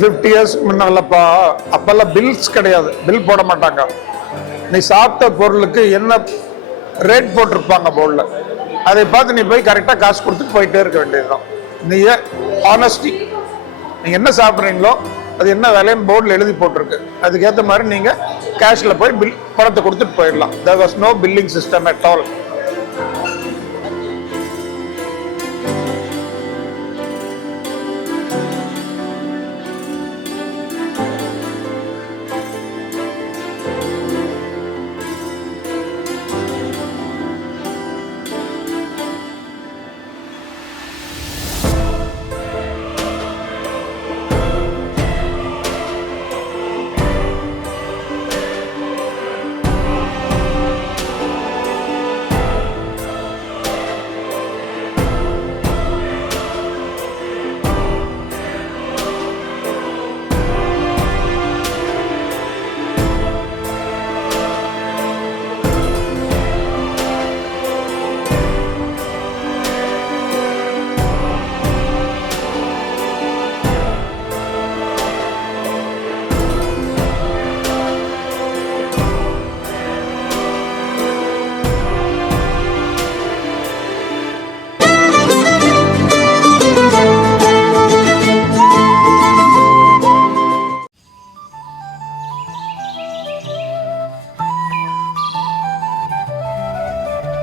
50 years முன்னாலப்பா அப்பெல்லாம் bills கிடையாது, bill போட மாட்டாங்க. நீ சாப்பிட்ட பொருளுக்கு என்ன ரேட் போட்டிருப்பாங்க போர்டில், அதை பார்த்து நீ போய் கரெக்டாக காசு கொடுத்துட்டு போயிட்டே இருக்க வேண்டியதுதான். நீ ஆனஸ்டி, நீங்கள் என்ன சாப்பிட்றீங்களோ அது என்ன விலைன்னு போர்டில் எழுதி போட்டிருக்கு, அதுக்கேற்ற மாதிரி நீங்கள் கேஷில் போய் பில் பணத்தை கொடுத்துட்டு போயிடலாம். There was no billing system at all.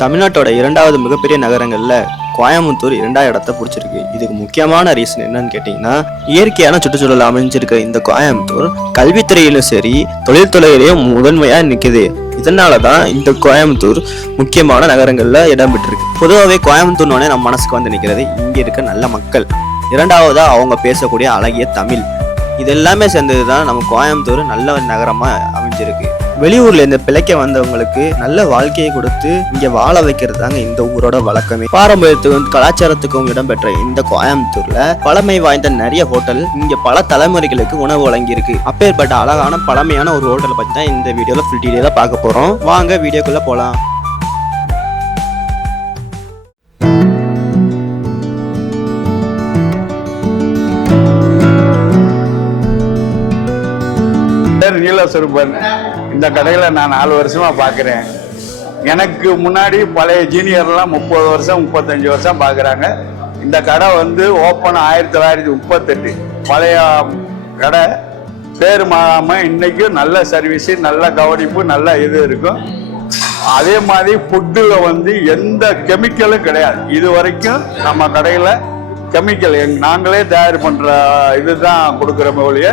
தமிழ்நாட்டோட 2வது மிகப்பெரிய நகரங்கள்ல கோயம்புத்தூர் 2வது இடத்தை பிடிச்சிருக்கு. இதுக்கு முக்கியமான ரீசன் என்னன்னு கேட்டீங்கன்னா, இயற்கையான சுற்றுச்சூழல் அமைஞ்சிருக்க இந்த கோயம்புத்தூர் கல்வித்துறையிலும் சரி தொழில்துறையிலையும் முதன்மையா நிக்குது. இதனாலதான் இந்த கோயம்புத்தூர் முக்கியமான நகரங்கள்ல இடம் பெற்றிருக்கு. பொதுவாகவே கோயம்புத்தூர்னோடனே நம்ம மனசுக்கு வந்து நிற்கிறது இங்க இருக்க நல்ல மக்கள், 2வதா அவங்க பேசக்கூடிய அழகிய தமிழ். இது எல்லாமே சேர்ந்ததுதான் நம்ம கோயம்புத்தூர் நல்ல நகரமா அமைஞ்சிருக்கு. வெளியூர்ல இந்த பிழைக்க வந்தவங்களுக்கு நல்ல வாழ்க்கையை கொடுத்து இங்க வாழ வைக்கிறது தாங்க இந்த ஊரோட வழக்கமே. பாரம்பரியத்துக்கும் கலாச்சாரத்துக்கும் இடம்பெற்ற இந்த கோயம்புத்தூர்ல பழமை வாய்ந்த நிறைய ஹோட்டல் இங்க பல தலைமுறைகளுக்கு உணவு வழங்கி இருக்கு. அப்பேற்பட்ட அழகான பழமையான ஒரு ஹோட்டலை பத்தி தான் இந்த வீடியோல ஃபுல் டீடைலா பார்க்க போறோம். வாங்க வீடியோக்குள்ள போலாம். நீலஸ்வரூபன். இந்த கடையில் நான் 4 வருஷமா பார்க்குறேன். எனக்கு முன்னாடி பழைய ஜூனியர்லாம் 30 வருஷம் 35 வருஷம் பார்க்குறாங்க. இந்த கடை வந்து ஓப்பன் 1938 பழைய கடை, பேர் மாறாமல் இன்றைக்கும் நல்ல சர்வீஸு, நல்ல கவனிப்பு, நல்ல இது இருக்கும். அதே மாதிரி ஃபுட்டில் வந்து எந்த கெமிக்கலும் கிடையாது. இது வரைக்கும் நம்ம கடையில் கெமிக்கல் நாங்களே தயார் பண்ணுற இதுதான் கொடுக்குறோமே ஒழிய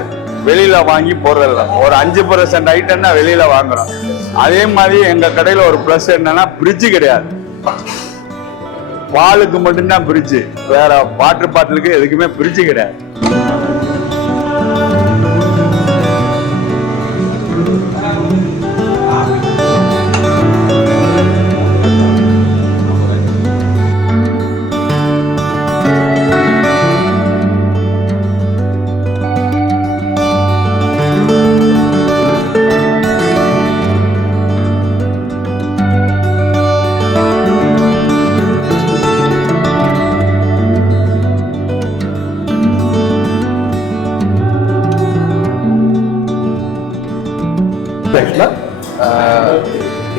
வெளியில் வாங்கி போடுறதில்ல. ஒரு 5% ஐட்டம் தான் வெளியில் வாங்குறோம். அதே மாதிரி எங்கள் கடையில் ஒரு ப்ளஸ் என்னன்னா, ஃப்ரிட்ஜு கிடையாது. பாலுக்கு மட்டும்தான் ஃப்ரிட்ஜு, வேற வாட்டர் பாட்டிலுக்கு எதுக்குமே ஃப்ரிட்ஜு கிடையாது.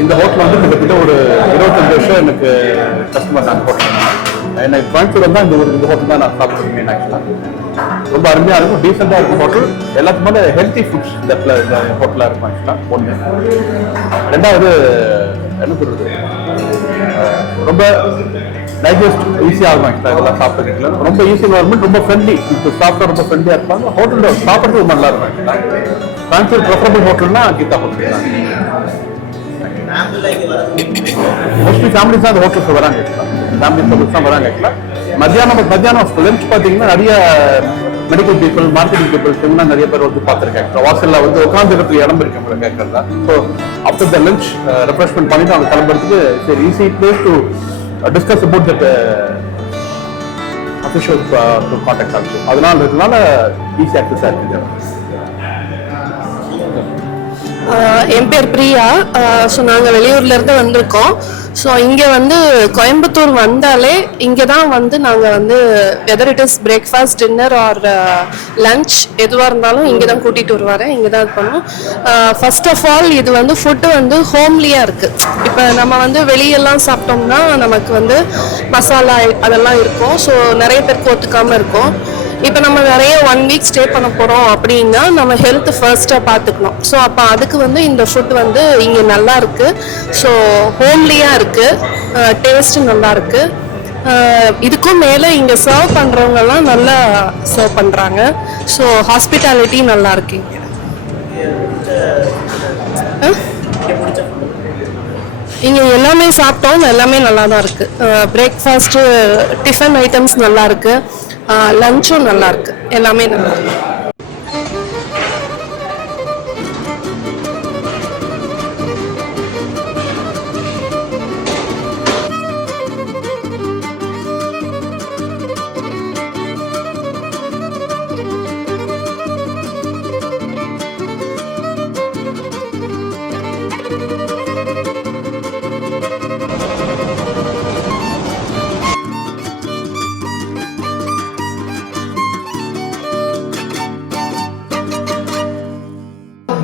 இந்த ஹோட்டல் வந்து கிட்டத்தட்ட ஒரு 25 வருஷம் எனக்கு கஸ்டமர் நான் ஹோட்டல். எனக்கு கோயம்புத்தூர் தான் இந்த ஹோட்டல் தான் நான் சாப்பிட்ருக்கேன். ஆக்சுவலாக ரொம்ப அருமையாக இருக்கும், டீசெண்டாக இருக்கும் ஹோட்டல். எல்லாத்துக்கு மேலே ஹெல்த்தி ஃபுட்ஸ் இந்த ஹோட்டலாக இருக்கும். ஆக்சுவலாக ஒன்று. 2வது என்ன சொல்றது, ரொம்ப டைஜஸ்ட் ஈஸியாக இருக்கும். ஆக்சுவலாக இதெல்லாம் சாப்பிட்றதுல ரொம்ப ஈஸி என்வரன்மெண்ட், ரொம்ப ஃப்ரெண்ட்லி. இப்போ சாப்பிட்டா ரொம்ப ஃப்ரெண்ட்லியாக இருப்பாங்க. ஹோட்டலில் சாப்பிட்றது ரொம்ப நல்லா இருக்கும். ஆக்சுவலாக கோயம்புத்தூர் ப்ரிஃபரபிள் ஹோட்டல்னா கீதா ஹோட்டல் தான். மோஸ்ட்லி ஃபேமிலிஸ் தான் அந்த ஹோட்டல்ஸ் வராங்க. ஃபேமிலி ஹோட்டல்ஸ் தான் வராங்க. மத்தியானம் லஞ்ச் பார்த்தீங்கன்னா நிறைய மெடிக்கல் பீப்புள், மார்க்கெட்டிங் பீப்புள் இவங்க நிறைய பேர் வந்து பார்த்துருக்கேன். வாசல்ல வந்து உட்காந்துருக்கு இடம் இருக்கு உங்களை கேட்கறதா. So after the lunch refreshment பண்ணிட்டு அவங்க கிளம்புறதுக்கு சரி easy place to discuss about that official to contact also. அதனால ஈஸி ஆக்சஸாக இருக்குது. என் பேர் பிரியா. ஸோ நாங்கள் வெளியூர்லேருந்து வந்திருக்கோம். ஸோ இங்கே வந்து கோயம்புத்தூர் வந்தாலே இங்கே தான் வந்து நாங்கள் வந்து whether it is breakfast dinner R lunch எதுவாக இருந்தாலும் இங்கே தான் கூட்டிகிட்டு வருவார், இங்கே தான் இது பண்ணுவோம். ஃபர்ஸ்ட் ஆஃப் ஆல் இது வந்து ஃபுட்டு வந்து ஹோம்லியாக இருக்குது. இப்போ நம்ம வந்து வெளியெல்லாம் சாப்பிட்டோம்னா நமக்கு வந்து மசாலா அதெல்லாம் இருக்கும், ஸோ நிறைய பேருக்கு ஒத்துக்காமல் இருக்கும். இப்போ நம்ம நிறைய 1 வீக் ஸ்டே பண்ண போகிறோம் அப்படின்னா நம்ம ஹெல்த் ஃபர்ஸ்ட்டாக பார்த்துக்கணும். ஸோ அப்போ அதுக்கு வந்து இந்த ஃபுட் வந்து இங்கே நல்லா இருக்குது. ஸோ ஹோம்லியாக இருக்குது, டேஸ்ட்டு நல்லா இருக்குது. இதுக்கும் மேலே இங்கே சர்வ் பண்ணுறவங்கெல்லாம் நல்லா சர்வ் பண்ணுறாங்க. ஸோ ஹாஸ்பிட்டாலிட்டி நல்லா இருக்கு இங்கே. இங்கே எல்லாமே சாப்பிட்டோம், எல்லாமே நல்லா தான் இருக்குது. பிரேக்ஃபாஸ்ட்டு டிஃபன் ஐட்டம்ஸ் நல்லா இருக்குது, லஞ்சும் நல்லா இருக்கு, எல்லாமே நல்லா இருக்கு.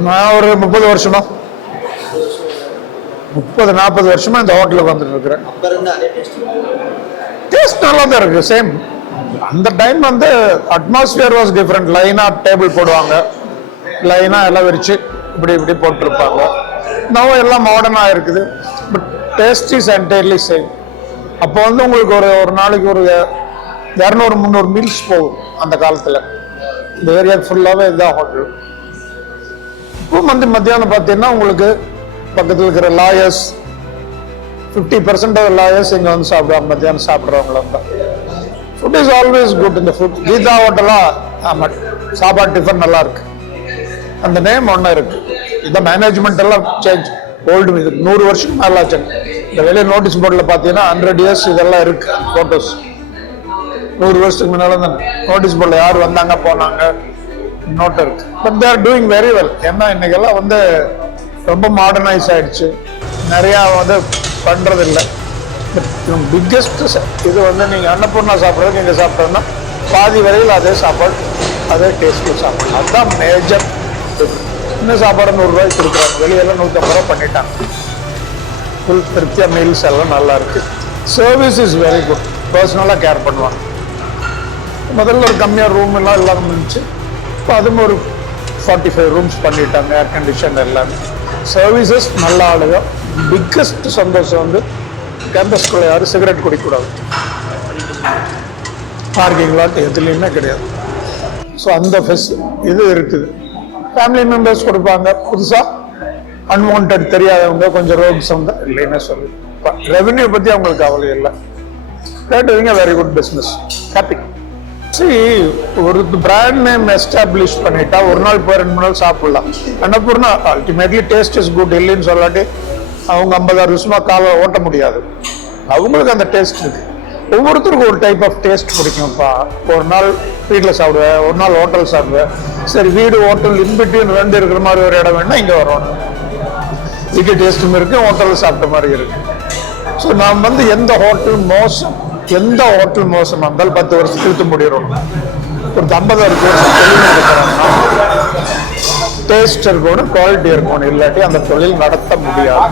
நான் ஒரு 30 வருஷமா 30-40 வருஷமா இந்த ஹோட்டலுக்கு வந்துட்டு இருக்கிறேன். டேஸ்ட் நல்லா தான் இருக்கு, சேம். அந்த டைம் வந்து அட்மாஸ்பியர் வாஸ் டிஃப்ரெண்ட். லைனா டேபிள் போடுவாங்க, லைனா எல்லாம் விரிச்சு இப்படி இப்படி போட்டிருப்பாங்க. now எல்லாம் மாடர்னா இருக்குது, but taste is entirely same. அப்போ வந்து உங்களுக்கு ஒரு நாளைக்கு ஒரு 200-300 மீல்ஸ் போகும் அந்த காலத்தில். இந்த ஏரியா ஃபுல்லாகவே இதுதான் ஹோட்டல். இப்போ வந்து மத்தியானம் பார்த்தீங்கன்னா உங்களுக்கு பக்கத்தில் இருக்கிற லாயர்ஸ் 50% லாயர்ஸ் இங்கே வந்து சாப்பிடுவாங்க. மத்தியானம் சாப்பிட்றவங்களும் தான். Food is always good. இந்த ஃபுட் கீதா ஹோட்டலாக ஆமாம், சாப்பாடு டிஃபன் நல்லா இருக்கு. அந்த நேம் ஒன்றா இருக்கு. இந்த மேனேஜ்மெண்ட் எல்லாம் சேஞ்ச். ஓல்டு இது 100 வருஷம் நல்லா ஆச்சு. இந்த வெளியே நோட்டீஸ் போர்டில் பார்த்தீங்கன்னா 100 years இதெல்லாம் இருக்கு ஃபோட்டோஸ். 100 வருஷத்துக்கு முன்னால தான் நோட்டீஸ் போர்டில் யார் வந்தாங்க போனாங்க நோட் இருக்கு. But they are doing very well. ஏன்னா இன்னைக்கெல்லாம் வந்து ரொம்ப மாடர்னைஸ் ஆயிடுச்சு, நிறையா வந்து பண்றது இல்லை. பிக்கெஸ்ட் இது வந்து நீங்கள் அன்னபூர்ணா சாப்பிட்றதுக்கு இங்கே சாப்பிட்டோம்னா பாதி வரையில் அதே சாப்பாடு, அதே டேஸ்ட்டில் சாப்பிடலாம். அதுதான் மேஜர். இன்னும் சாப்பாடு 100 ரூபாய்க்கு கொடுக்குறாங்க, வெளியெல்லாம் 150 ரூபா பண்ணிட்டாங்க. ஃபுல் திருப்தியாக மீல்ஸ் எல்லாம் நல்லா இருக்கு. Service is very good. பர்சனலாக கேர் பண்ணுவாங்க. முதல்ல ஒரு கம்மியாக ரூம் எல்லாம் இல்லாமல் இருந்துச்சு, இப்போ அதுவும் ஒரு 45 ரூம்ஸ் பண்ணிட்டாங்க, ஏர் கண்டிஷன் எல்லாமே. சர்வீசஸ் நல்ல ஆளுங்க. பிக்கஸ்ட் சந்தோஷம் வந்து கேம்பஸ்குள்ளே யாரும் சிகரெட் குடிக்கக்கூடாது, பார்க்கிங் லாட் எதுலேயுமே கிடையாது. ஸோ அந்த இது இருக்குது. ஃபேமிலி மெம்பர்ஸ் கொடுப்பாங்க, புதுசாக அன்வான்ட் தெரியாதவங்க கொஞ்சம் ரோக்ஸ் வந்து இல்லைன்னு சொல்லி. ரெவென்யூ பற்றி அவங்களுக்கு கவலை இல்லை. Doing very good business, happy. ஒரு பிராண்ட் நேம் எஸ்டாப்ளிஷ் பண்ணிட்டா ஒரு நாள் போய் 2 நாள் சாப்பிடலாம். Annapoorna ultimately taste is good. இல்லைன்னு சொல்லாட்டி அவங்க 50-60 வருஷமா காலை ஓட்ட முடியாது. அவங்களுக்கு அந்த டேஸ்ட் இருக்கு. ஒவ்வொருத்தருக்கும் ஒரு டைப் ஆஃப் டேஸ்ட் பிடிக்கும்ப்பா. ஒரு நாள் வீட்டில் சாப்பிடுவேன், ஒரு நாள் ஹோட்டல் சாப்பிடுவேன். சரி, வீடு ஹோட்டல் இன்பிட்வீன் 2 இருக்கிற மாதிரி ஒரு இடம் வேணா இங்கே வரணும். வீட்டு டேஸ்ட்டும் இருக்கு, ஹோட்டலில் சாப்பிட்ட மாதிரி இருக்கு. ஸோ நாம் வந்து எந்த ஹோட்டல் மோசமாக இருந்தாலும் 10 வருஷம் இழுத்து முடியும். ஒரு 50 வருஷம் தொழில் நடக்கிறாங்கன்னா டேஸ்ட் இருக்கணும், குவாலிட்டி இருக்கணும். இல்லாட்டி அந்த தொழில் நடத்த முடியாது.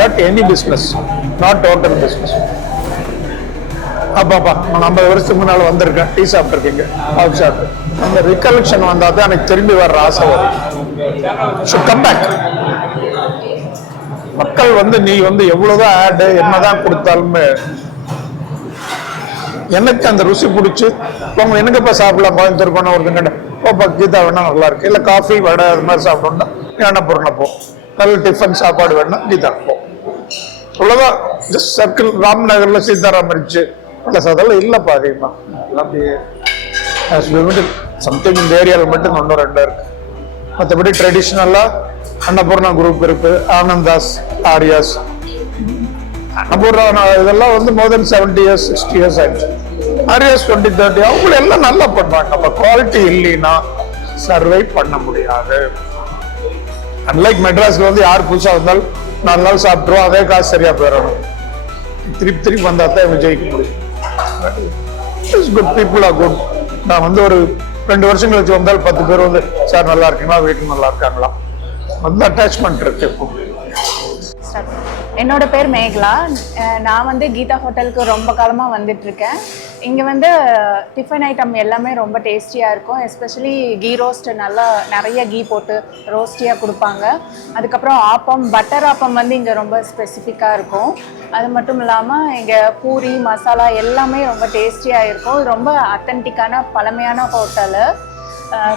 That any business, not hotel business. அப்பாப்பா நான் 50 வருஷத்துக்கு முன்னால் வந்திருக்கேன், டீ சாப்பிட்ருக்கீங்க, காஃபி சாப்பிட்டு. அந்த ரிகலெக்ஷன் வந்தால் தான் எனக்கு திரும்பி வர்ற ஆசை வரும். Should come back. மக்கள் வந்து நீ வந்து எவ்வளவுதான் ஆடு என்னதான் கொடுத்தாலுமே எனக்கு அந்த ருசி பிடிச்சி உங்க எனக்கு இப்போ சாப்பிடலாம். கோயம்புத்தூர் போனால் ஒருத்தங்க ஓப்பா கீதா வேணா நல்லா இருக்கு, இல்லை காஃபி வடை அது மாதிரி சாப்பிடணும்னா அன்னபூர்ணா போ. நல்ல டிஃபன் சாப்பாடு வேணா கீதா போ. அவ்வளோதான். ஜஸ்ட் சர்க்கிள் ராம்நகர்ல சீதாராம் இருந்துச்சு, ப்ளஸ் அதெல்லாம் இல்லைப்பா அதிகமாக. சம்திங் இந்த ஏரியாவில் மட்டும் 1-2 இருக்கு. மற்றபடி ட்ரெடிஷ்னலாக அன்னபூர்ணா குரூப் இருக்கு, ஆனந்தாஸ், ஆரியாஸ். அன்னபூர்ணா இதெல்லாம் வந்து மோர் தென் 70 years 60 years ஆயிடுச்சு. ஆரியாஸ் 20-30 அவங்க எல்லாம் நல்லா பண்றாங்க. அப்ப குவாலிட்டி இல்லைன்னா சர்வை பண்ண முடியாது. அன்லைக் மெட்ராஸ்ல வந்து யார் புதுசா வந்தாலும் 4 நாள் சாப்பிட்டுருவோம், அதே காசு சரியா போயிடணும். திருப்பி திருப்பி வந்தால் தான் இவங்க ஜெயிக்க முடியும். Good people are good. நான் வந்து ஒரு 2 வருஷம் கழிச்சு வந்தால் 10 பேர் வந்து சார் நல்லா இருக்கீங்களா, வீட்டில் நல்லா இருக்காங்களா, அந்த அட்டாச்மெண்ட் இருக்கு. என்னோட பேர் மேகலா. நான் வந்து கீதா ஹோட்டலுக்கு ரொம்ப காலமாக வந்துட்டுருக்கேன். இங்கே வந்து டிஃபன் ஐட்டம் எல்லாமே ரொம்ப டேஸ்டியாக இருக்கும். எஸ்பெஷலி கீ ரோஸ்ட் நல்லா நிறைய கீ போட்டு ரோஸ்டியாக கொடுப்பாங்க. அதுக்கப்புறம் ஆப்பம், பட்டர் ஆப்பம் வந்து இங்கே ரொம்ப ஸ்பெசிஃபிக்காக இருக்கும். அது மட்டும் இல்லாமல் இங்கே பூரி மசாலா எல்லாமே ரொம்ப டேஸ்டியாக இருக்கும். ரொம்ப அத்தன்டிக்கான பழமையான ஹோட்டலு.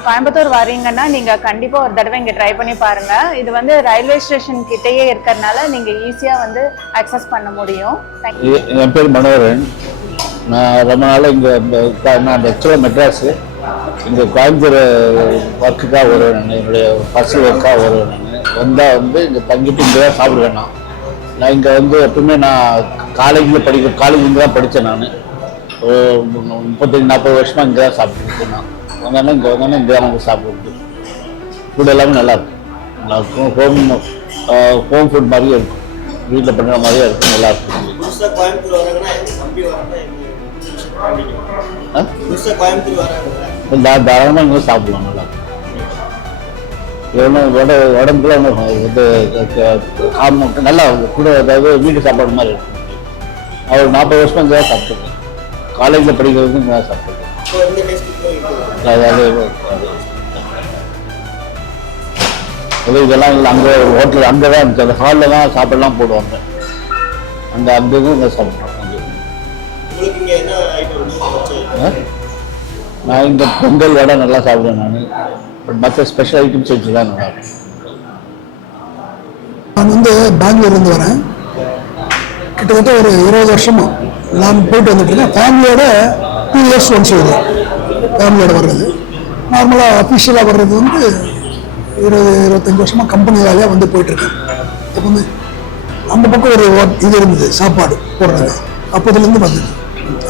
கோயம்புத்தூர் வரீங்கன்னா நீங்கள் கண்டிப்பாக ஒரு தடவை இங்கே ட்ரை பண்ணி பாருங்கள். இது வந்து ரயில்வே ஸ்டேஷன் கிட்டேயே இருக்கிறதுனால நீங்கள் ஈஸியாக வந்து அக்சஸ் பண்ண முடியும். என் பேர் மனோகரன். நான் ரொம்ப நாள் இங்கே நான் ஆக்சுவலாக மெட்ராஸு, இங்கே கோயம்புத்தூர் ஒர்க்குக்காக வருவேன். நான் என்னுடைய பர்சனல் ஒர்க்காக வருவேன். நான் வந்தால் வந்து இங்கே தங்கிட்டு இங்கே தான் சாப்பிடுவேன். நான் இங்கே வந்து எப்பவுமே நான் காலேஜ் இங்கே தான் படித்தேன். நான் 35-40 வருஷமாக இங்கே தான் சாப்பிட்டுருக்கேன். நான் வந்தானே இங்கே இங்கே தான் வந்து சாப்பிடுறது. ஃபுட் எல்லாமே நல்லாயிருக்கும். ஹோம் ஃபுட் மாதிரியே இருக்கும், வீட்டில் பண்ணுற மாதிரியே இருக்கும், நல்லாயிருக்கும். தாராளமாக இங்கே சாப்பிடலாம், நல்லா உடம்புல நல்லா கூட, அதாவது வீட்டு சாப்பாடு மாதிரி இருக்கும். அவர் 40 வருஷமாக இங்கே தான் சாப்பிட்டுருக்கேன். காலேஜில் படிக்கிறது இங்கே தான் சாப்பிட்டுருக்கேன். இதெல்லாம் இல்லை, அங்கே ஒரு ஹோட்டல் அங்கே தான் இருந்துச்சு. அந்த ஹாலில் தான் சாப்பாடுலாம் போடுவாங்க. அங்கே இங்கே சாப்பிட்றோம். நான் இங்கே பொங்கல் வடை நல்லா சாப்பிடுவேன். நான் பட் மற்ற ஸ்பெஷல் ஐட்டம்ஸ் வச்சு தான் நல்லா இருக்கும். நான் வந்து பெங்களூர்லேருந்து வரேன். கிட்டத்தட்ட ஒரு 20 வருஷமா நான் போயிட்டு வந்துட்டு இருக்கேன். ஃபேமிலியோட 2 இயர்ஸ் ஒன்ஸ் வருது. ஃபேமிலியோட வர்றது நார்மலாக அஃபிஷியலாக வர்றது வந்து 20-25 வருஷமாக கம்பெனி வேலையாக வந்து போயிட்டுருக்கேன். எப்பவுமே அந்த பக்கம் ஒரு இது இருந்தது, சாப்பாடு போடுறது அப்போதுலேருந்து வந்தது.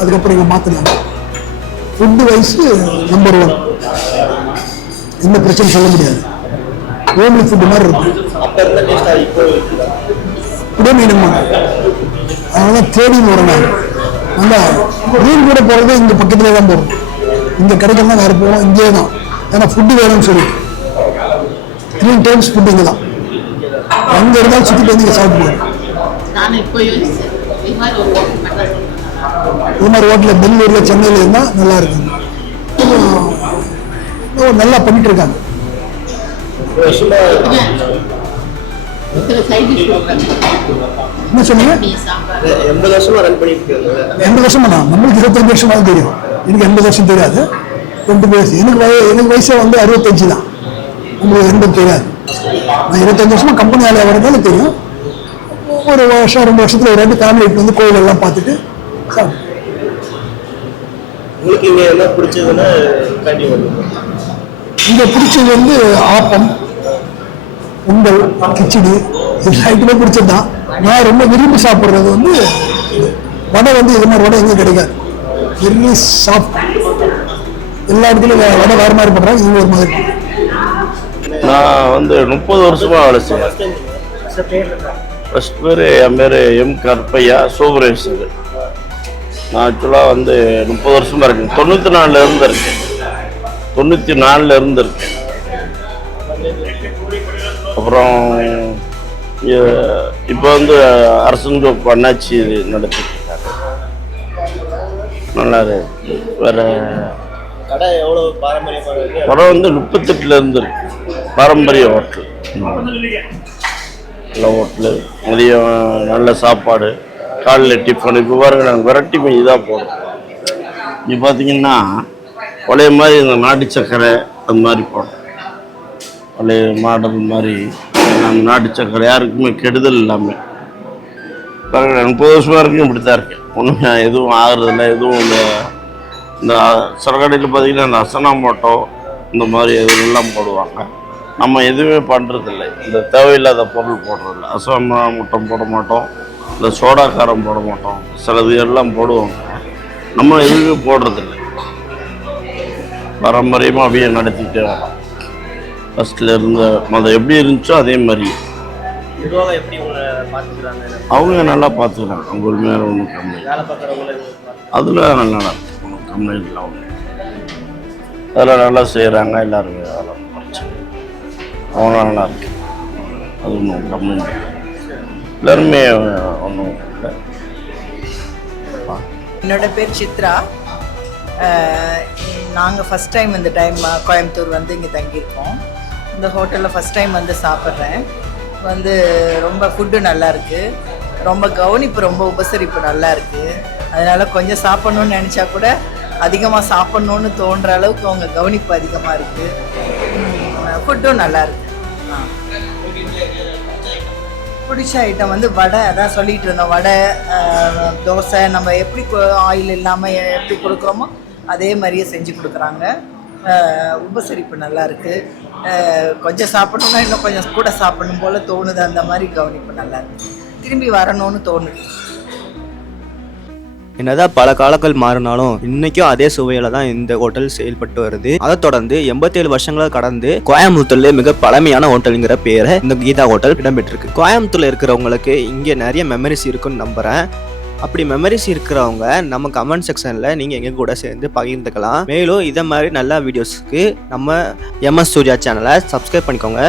அதுக்கப்புறம் இங்கே மாற்றினாங்க. ஃபுட்டு வைஸு நம்பர் 1, எந்த பிரச்சனையும் சொல்ல முடியாது. ஹோம்லி ஃபுட்டு மாதிரி இருக்கும். இப்படியே மீனுமா அதனால தான் தேடின்னு வரணும். நல்லா மீன் கூட போகிறது இங்கே பக்கத்துலேயே தான் போகிறோம். இங்கே கிடைக்கலாம் வேறு போவோம், இங்கே தான். ஏன்னா ஃபுட்டு வேணும்னு சொல்லி 3 டைம்ஸ் ஃபுட்டு இங்கே தான். எங்கே இருந்தாலும் சுற்றிட்டு வந்து இங்கே சாப்பிடுவோம். இது மாதிரி ஹோட்டலில் பெங்களூரில் சென்னையில் இருந்தால் நல்லா இருக்குங்க. நல்லா பண்ணிட்டு இருக்காங்க. என்ன சொன்னீங்க? 80 வருஷமா ரன் பண்ணிட்டு 80 வருஷமா? நம்மளுக்கு 25 வருஷமா தெரியும். எனக்கு 80 வருஷம் தெரியாது. 20 வயசு எனக்கு வயசு வந்து 65 தான். உங்களுக்கு 80 தெரியாது. நான் 25 வருஷமா கம்பெனி வேலையாக வரதால தெரியும். ஒரு வருஷம் 2 வருஷத்துல ஒரு 2 ஃபேமிலி வந்து கோயில் எல்லாம் பார்த்துட்டு சாப்பிட்டு. உங்களுக்கு இங்கே என்ன பிடிச்சதுன்னா இங்கே பிடிச்சது வந்து ஆப்பம், பொங்கல், கிச்சடி, இது ஐட்டமே பிடிச்சது தான். நான் ரொம்ப விரும்பி சாப்பிட்றது வந்து வடை. வந்து இது மாதிரி வடை எங்கே கிடைக்காது. Very soft. எல்லா இடத்துலையும் வடை வேறு மாதிரி பண்ணுறாங்க, இது ஒரு மாதிரி. நான் வந்து 30 வருஷமா வேலை செய்வேன். ஃபர்ஸ்ட் பேர் என் பேர் எம் கற்பையா சூப்பர்வைசர். நான் ஆக்சுவலாக வந்து 30 வருஷமா இருக்கேன். 94ல இருந்து இருக்கேன். 94ல இருந்து இருக்கேன். அப்புறம் இப்போ வந்து அரசன் அண்ணாச்சி நடத்திட்டு இருக்காங்க. நல்லா இருக்கு. வேற கடை எவ்வளோ பாரம்பரியமான கடை வந்து 38ல இருந்து இருக்கு. பாரம்பரிய ஹோட்டல், நல்ல ஹோட்டலு. மதியம் நல்ல சாப்பாடு, காலையில் டிஃபன். இப்போ பாருங்க, நாங்கள் வெரைட்டி மெனு தான் போடுறோம். இப்போ பார்த்தீங்கன்னா பழைய மாதிரி இந்த நாட்டு சக்கரை அந்த மாதிரி போடுறோம். பழைய மாடல் மாதிரி நம்ம நாட்டு சக்கரை யாருக்குமே கெடுதல் இல்லாமல் பாருங்க. 30 வருஷமாக இருக்கும் இப்படி தான் இருக்கேன். ஒன்றும் எதுவும் ஆகுறதில்ல. எதுவும் இந்த சரக்கடையில் பார்த்தீங்கன்னா இந்த அசனாமோட்டோ இந்த மாதிரி எதுவும் போடுவாங்க. நம்ம எதுவுமே பண்ணுறதில்லை. இந்த தேவையில்லாத பொருள் போடுறதில்ல. அசனாமோட்டம் போட மாட்டோம், இந்த சோடா காரம் போட மாட்டோம். சிலது எல்லாம் போடுவாங்க, நம்ம எதுவுமே போடுறதில்லை. பாரம்பரியமாக அப்படியே நடத்திக்கிட்டே வரோம். ஃபஸ்ட்டில் இருந்த மதம் எப்படி இருந்துச்சோ அதே மாதிரி. நிர்வாகம் எப்படி உங்களை அவங்க நல்லா பார்த்துக்கிறாங்க. அவங்க ஒரு மேலே ஒன்றும் கம்ப்ளைண்ட் அதில் நல்லா இருக்கும், கம்ப்ளைண்ட் இல்லை. அவங்க அதில் நல்லா செய்கிறாங்க. எல்லாரும் அதெல்லாம் பிரச்சனை அவங்க நல்லா இருக்கு. அது ஒன்றும் கம்ப்ளைண்ட் இல்லை. எல்லாருமே ஒன்றும் இல்லை. என்னோட பேர் சித்ரா. நாங்கள் ஃபஸ்ட் டைம் இந்த டைம் கோயம்புத்தூர் வந்து இங்கே தங்கியிருக்கோம். இந்த ஹோட்டலில் ஃபஸ்ட் டைம் வந்து சாப்பிட்றேன். வந்து ரொம்ப ஃபுட்டு நல்லாயிருக்கு, ரொம்ப கவனிப்பு, ரொம்ப உபசரிப்பு நல்லா இருக்குது. அதனால் கொஞ்சம் சாப்பிட்ணுன்னு நினச்சா கூட அதிகமாக சாப்பிட்ணுன்னு தோன்ற அளவுக்கு அவங்க கவனிப்பு அதிகமாக இருக்குது. ஃபுட்டும் நல்லாயிருக்கு. பிடிச்ச ஐட்டம் வந்து வடை. அதான் சொல்லிகிட்டு இருந்தோம், வடை, தோசை. நம்ம எப்படி ஆயில் இல்லாமல் எப்படி கொடுக்குறோமோ அதே மாதிரியே செஞ்சு கொடுக்குறாங்க. உபசரிப்பு நல்லா இருக்குது. கொஞ்சம் சாப்பிடணுன்னா இன்னும் கொஞ்சம் கூட சாப்பிடணும் போல் தோணுது. அந்த மாதிரி கவனிப்பு நல்லா இருக்குது. திரும்பி வரணும்னு தோணுது. என்னதான் பல காலங்கள் மாறினாலும் இன்னைக்கும் அதே சுவையில தான் இந்த ஹோட்டல் செயல்பட்டு வருது. அதை தொடர்ந்து 87 வருஷங்களை கடந்து கோயம்புத்தூர்ல மிக பழமையான ஹோட்டலுங்கிற பேரை இந்த கீதா ஹோட்டல் இடம்பெற்றிருக்கு. கோயம்புத்தூர்ல இருக்கிறவங்களுக்கு இங்கே நிறைய மெமரிஸ் இருக்குன்னு நம்புறேன். அப்படி மெமரிஸ் இருக்கிறவங்க நம்ம கமெண்ட் செக்ஷன்ல நீங்க எங்க கூட சேர்ந்து பகிர்ந்துக்கலாம். மேலும் இதை மாதிரி நல்ல வீடியோஸ்க்கு நம்ம MS சூர்யா சேனலை சப்ஸ்கிரைப் பண்ணிக்கோங்க.